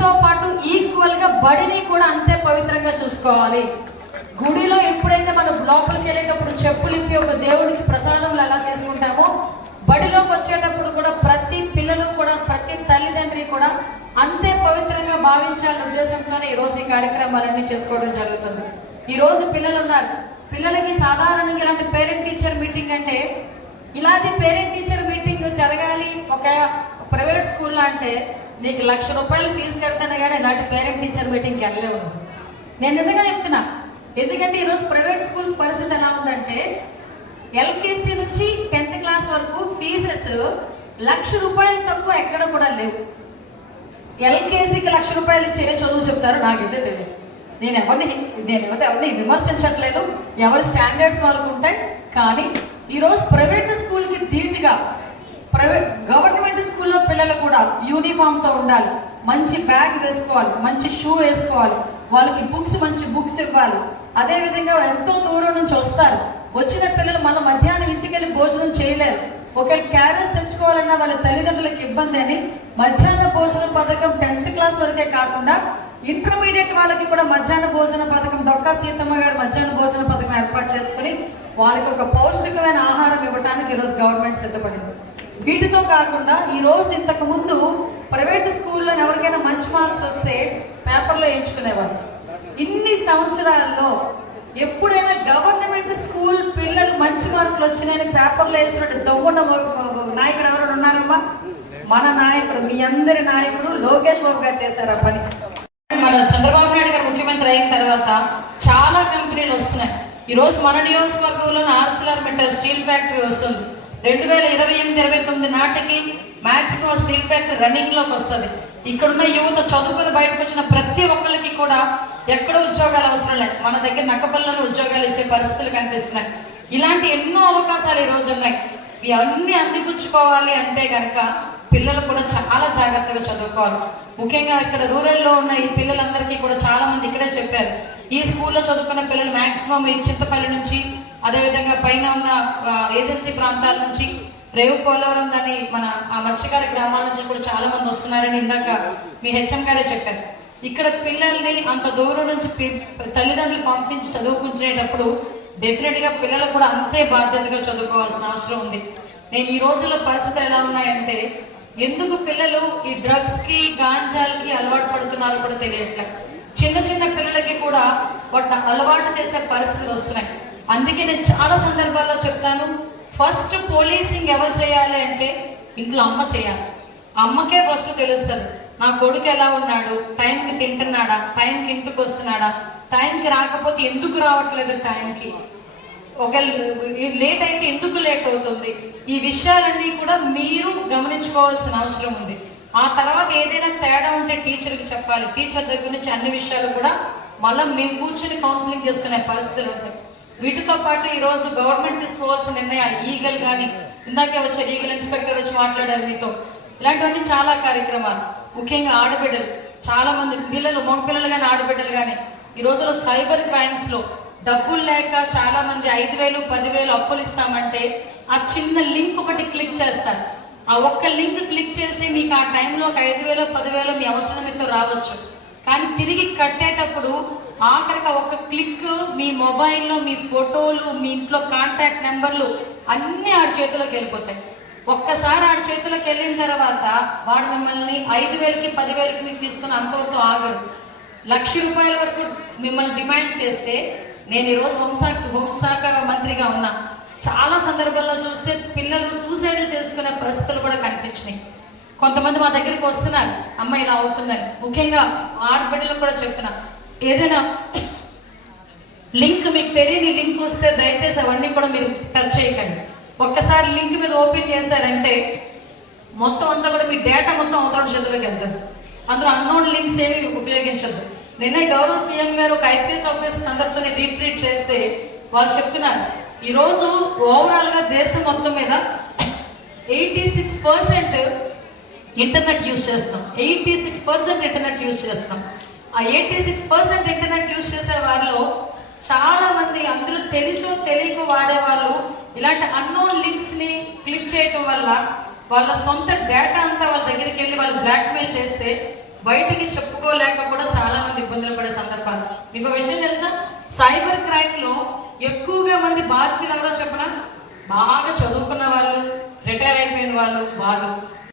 గుడితో పాటు ఈక్వల్ గా బడిని కూడా అంతే పవిత్రంగా చూసుకోవాలి. గుడిలో ఎప్పుడైతే మనం లోపలికి వెళ్ళేటప్పుడు చెప్పులు ఇప్పి ఒక దేవుడికి ప్రసాదంలో ఎలా తీసుకుంటామో, బడిలోకి వచ్చేటప్పుడు కూడా ప్రతి పిల్లలు కూడా ప్రతి తల్లిదండ్రి కూడా అంతే పవిత్రంగా భావించాలనే ఉద్దేశంతోనే ఈరోజు ఈ కార్యక్రమాలన్నీ చేసుకోవడం జరుగుతుంది. ఈరోజు పిల్లలు ఉన్నారు, పిల్లలకి సాధారణంగా ఇలాంటి పేరెంట్ టీచర్ మీటింగ్ అంటే, ఇలాంటి పేరెంట్ టీచర్ మీటింగ్ జరగాలి ఒక ప్రైవేట్ స్కూల్లో అంటే నీకు ₹1,00,000 తీసుకెళ్తాను కానీ ఇలాంటి పేరెంట్ టీచర్ మీటింగ్కి వెళ్ళలేవు. నేను నిజంగా చెప్తున్నా, ఎందుకంటే ఈరోజు ప్రైవేట్ స్కూల్స్ పరిస్థితి ఎలా ఉందంటే ఎల్కేజీ నుంచి 10th క్లాస్ వరకు ఫీజెస్ ₹1,00,000 తక్కువ ఎక్కడ కూడా లేవు. ఎల్కేజీకి ₹1,00,000 ఇచ్చి చదువు చెప్తారు నాకైతే తెలియదు. నేను ఎవరిని విమర్శించట్లేదు, ఎవరి స్టాండర్డ్స్ వాళ్ళకు ఉంటాయి. కానీ ఈరోజు ప్రైవేట్ స్కూల్కి ధీటుగా గవర్నమెంట్ స్కూల్లో పిల్లలు కూడా యూనిఫామ్తో ఉండాలి, మంచి బ్యాగ్ వేసుకోవాలి, మంచి షూ వేసుకోవాలి, వాళ్ళకి మంచి బుక్స్ ఇవ్వాలి. అదేవిధంగా ఎంతో దూరం నుంచి వస్తారు, వచ్చిన పిల్లలు మళ్ళీ మధ్యాహ్నం ఇంటికి వెళ్ళి భోజనం చేయలేరు. ఒకవేళ క్యారేజ్ తెచ్చుకోవాలన్నా వాళ్ళ తల్లిదండ్రులకు ఇబ్బంది అని మధ్యాహ్న భోజన పథకం 10th క్లాస్ వరకే కాకుండా ఇంటర్మీడియట్ వాళ్ళకి కూడా మధ్యాహ్న భోజన పథకం డొక్కా సీతమ్మ గారు మధ్యాహ్న భోజన పథకం ఏర్పాటు చేసుకుని వాళ్ళకి ఒక పౌష్టికమైన ఆహారం ఇవ్వడానికి ఈరోజు గవర్నమెంట్ సిద్ధపడింది. వీటితో కాకుండా ఈరోజు ఇంతకు ముందు ప్రైవేట్ స్కూల్లో ఎవరికైనా మంచి మార్క్స్ వస్తే పేపర్లో ఎంచుకునేవారు. ఇన్ని సంవత్సరాల్లో ఎప్పుడైనా గవర్నమెంట్ స్కూల్ పిల్లలు మంచి మార్కులు వచ్చినాయని పేపర్లో వేసినట్టు దవ్వున్న నాయకుడు ఎవరైనా ఉన్నారమ్మా? మన నాయకుడు, మీ అందరి నాయకుడు లోకేష్ బాబు గారు చేశారు ఆ పని. మన చంద్రబాబు నాయుడు గారు ముఖ్యమంత్రి అయిన తర్వాత చాలా కంపెనీలు వస్తున్నాయి. ఈరోజు మన నియోజకవర్గంలో ఆర్సిలర్మిట్టల్ స్టీల్ ఫ్యాక్టరీ వస్తుంది. 2028-29 నాటికి మ్యాక్సిమం స్టీల్ ఫ్యాక్టరీ రన్నింగ్ లోకి వస్తుంది. ఇక్కడున్న యువత చదువుకుని బయటకు వచ్చిన ప్రతి ఒక్కరికి కూడా ఎక్కడో ఉద్యోగాలు అవసరం లేదు, మన దగ్గర నక్కపల్లిలో ఉద్యోగాలు ఇచ్చే పరిస్థితులు కనిపిస్తున్నాయి. ఇలాంటి ఎన్నో అవకాశాలు ఈరోజు ఉన్నాయి. ఇవన్నీ అందిపుచ్చుకోవాలి అంటే కనుక పిల్లలు కూడా చాలా జాగ్రత్తగా చదువుకోవాలి. ముఖ్యంగా ఇక్కడ రూరల్లో ఉన్న ఈ పిల్లలందరికీ కూడా చాలా మంది ఇక్కడే చెప్పారు, ఈ స్కూల్లో చదువుకున్న పిల్లలు మ్యాక్సిమం ఈ చింతపల్లి నుంచి, అదేవిధంగా పైన ఉన్న ఏజెన్సీ ప్రాంతాల నుంచి, రేవు పోలవరం అని మన ఆ మత్స్యకార గ్రామాల నుంచి కూడా చాలా మంది వస్తున్నారని ఇందాక మీ హెచ్ఎం గారే చెప్పారు. ఇక్కడ పిల్లల్ని అంత దూరం నుంచి తల్లిదండ్రులు పంపించి చదువుకుంటునేటప్పుడు డెఫినెట్గా పిల్లలు కూడా అంతే బాధ్యతగా చదువుకోవాల్సిన అవసరం ఉంది. నేను ఈ రోజుల్లో పరిస్థితులు ఎలా ఉన్నాయంటే ఎందుకు పిల్లలు ఈ డ్రగ్స్కి గాంజాలకి అలవాటు పడుతున్నారో కూడా తెలియట్లేదు. చిన్న చిన్న పిల్లలకి కూడా వాటిని అలవాటు చేసే పరిస్థితులు వస్తున్నాయి. అందుకే నేను చాలా సందర్భాల్లో చెప్తాను, ఫస్ట్ పోలీసింగ్ ఎవరు చేయాలి అంటే ఇంట్లో అమ్మ చేయాలి. అమ్మకే ఫస్ట్ తెలుస్తుంది నా కొడుకు ఎలా ఉన్నాడు, టైంకి తింటున్నాడా, టైంకి ఇంటికి వస్తున్నాడా, టైంకి రాకపోతే ఎందుకు రావట్లేదు, టైంకి ఒకవేళ లేట్ అయితే ఎందుకు లేట్ అవుతుంది, ఈ విషయాలన్నీ కూడా మీరు గమనించుకోవాల్సిన అవసరం ఉంది. ఆ తర్వాత ఏదైనా తేడా ఉంటే టీచర్కి చెప్పాలి. టీచర్ దగ్గర నుంచి అన్ని విషయాలు కూడా మళ్ళీ మేము కూర్చొని కౌన్సిలింగ్ చేసుకునే పరిస్థితులు ఉంటాయి. వీటితో పాటు ఈరోజు గవర్నమెంట్ తీసుకోవాల్సిన నిర్ణయాలు, ఈగల్ కానీ ఇందాకే వచ్చారు, ఈగల్ ఇన్స్పెక్టర్ వచ్చి మాట్లాడారు మీతో, ఇలాంటివన్నీ చాలా కార్యక్రమాలు. ముఖ్యంగా ఆడబిడ్డలు, చాలా మంది పిల్లలు, మగపిల్లలు కానీ ఆడబిడ్డలు కానీ ఈ రోజులో సైబర్ క్రైమ్స్ లో డబ్బులు లేక చాలా మంది 5,000, 10,000 అప్పులు ఇస్తామంటే ఆ చిన్న లింక్ ఒకటి క్లిక్ చేస్తారు. ఆ ఒక్క లింక్ క్లిక్ చేసి మీకు ఆ టైంలో ఒక 5,000, 10,000 మీ అవసరమైతే రావచ్చు. కానీ తిరిగి కట్టేటప్పుడు ఆఖరికి ఒక క్లిక్ మీ మొబైల్లో మీ ఫోటోలు, మీ ఇంట్లో కాంటాక్ట్ నెంబర్లు అన్నీ ఆడి చేతిలోకి వెళ్ళిపోతాయి. ఒక్కసారి ఆడి చేతిలోకి వెళ్ళిన తర్వాత వాడు మిమ్మల్ని 5,000కి 10,000కి మీకు తీసుకుని అంతవరకు ఆగరు. ₹1,00,000 వరకు మిమ్మల్ని డిమాండ్ చేస్తే, నేను ఈరోజు హోంశాఖ మంత్రిగా ఉన్నా, చాలా సందర్భాల్లో చూస్తే పిల్లలు సూసైడ్ చేసుకునే పరిస్థితులు కూడా కనిపించినాయి. కొంతమంది మా దగ్గరికి వస్తున్నారు, అమ్మ ఇలా అవుతుందని. ముఖ్యంగా ఆడబిడ్డలకు కూడా చెప్తున్నా, ఏదైనా లింక్ మీకు తెలియని లింక్ వస్తే దయచేసి అవన్నీ కూడా మీరు టచ్ చేయకండి. ఒక్కసారి లింక్ మీద ఓపెన్ చేశారంటే మొత్తం అంతా కూడా మీ డేటా మొత్తం అవతల చేతులకు వెళ్తుంది. అందులో అన్నోన్ లింక్స్ ఏమి ఉపయోగించద్దు. నిన్నే గౌరవ సీఎం గారు ఒక ఐపీఎస్ ఆఫీసర్ సందర్భంతో రీట్రీట్ చేస్తే వాళ్ళు చెప్తున్నారు, ఈరోజు ఓవరాల్గా దేశం మొత్తం మీద 86% ఇంటర్నెట్ యూజ్ చేస్తున్నాం. 86% ఇంటర్నెట్ యూజ్ చేస్తున్నాం. ఆ 86% ఇంటర్నెట్ యూజ్ చేసే వారిలో చాలా మంది అందులో తెలుసో తెలియక వాడేవాళ్ళు ఇలాంటి అన్నోన్ లింక్స్ని క్లిక్ చేయటం వల్ల వాళ్ళ సొంత డేటా అంతా వాళ్ళ దగ్గరికి వెళ్ళి వాళ్ళు బ్లాక్మెయిల్ చేస్తే బయటికి చెప్పుకోలేక కూడా చాలా మంది ఇబ్బందులు పడే సందర్భాలు. మీకు విషయం తెలుసా, సైబర్ క్రైమ్ లో ఎక్కువగా మంది బాధితులు ఎవరో చెప్పనా, బాగా చదువుకున్న వాళ్ళు, రిటైర్ అయిపోయిన వాళ్ళు.